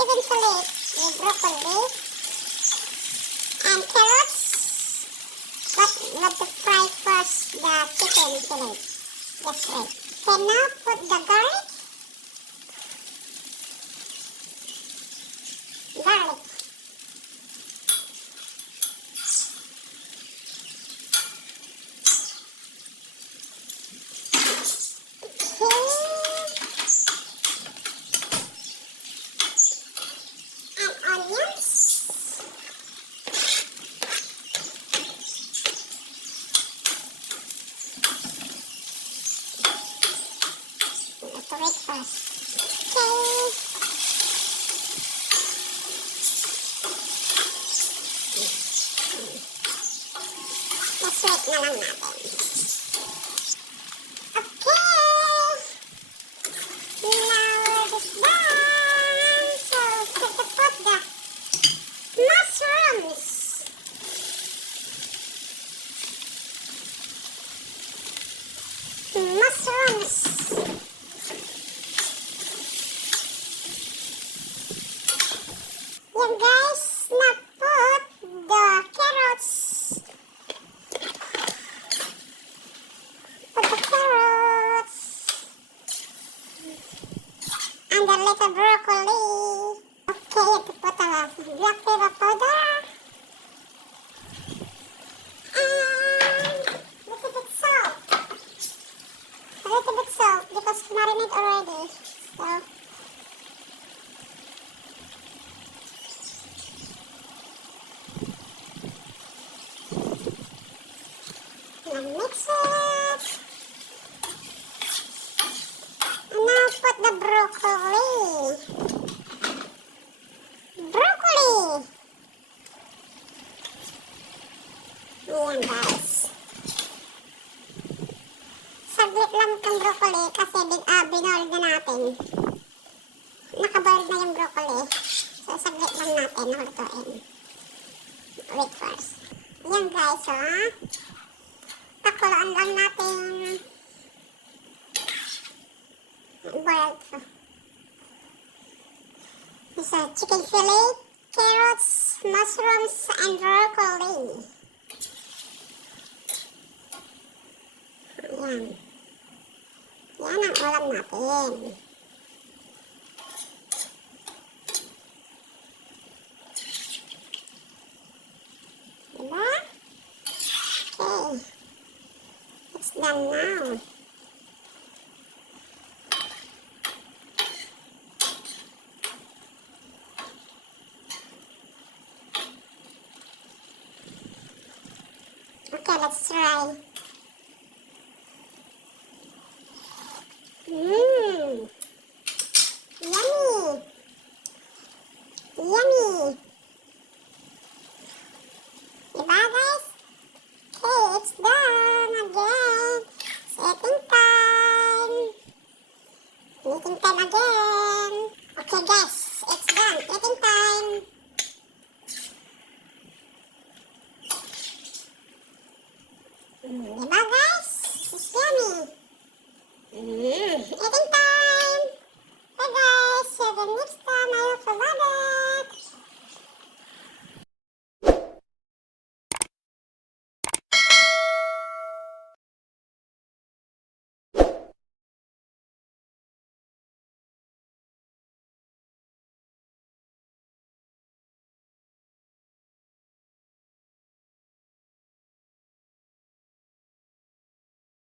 Chicken fillet with broccoli and carrots. But to fry first the chicken fillet. That's right. Can now put the garlic. Wait first. Let's wait na lang natin. Okay. Now it is done. So, put the mushrooms. Yan guys, na-put the carrots. Put the carrots. And a little broccoli. Okay, to put a black pepper powder. And a little bit salt. A little bit salt because marinate already. So, mix it. And now put the broccoli. Ayan guys. Saglit lang itong broccoli kasi binold na natin. Nakaboiled na yung broccoli. So saglit lang natin lutuin. Wait first. Ayan guys, pakuloan lang natin boiled. So, chicken fillet, carrots, mushrooms, and broccoli. Ayan. Yan ang ulam natin. Diba? Okay. It's done now. Okay, let's try. Yummy. Yummy. Diba guys? Okay, it's done again. It's eating time. Eating time again. Okay guys, it's done. Eating time. Diba guys? It's yummy. Eating time. Bye guys. See you next time. I hope you love it.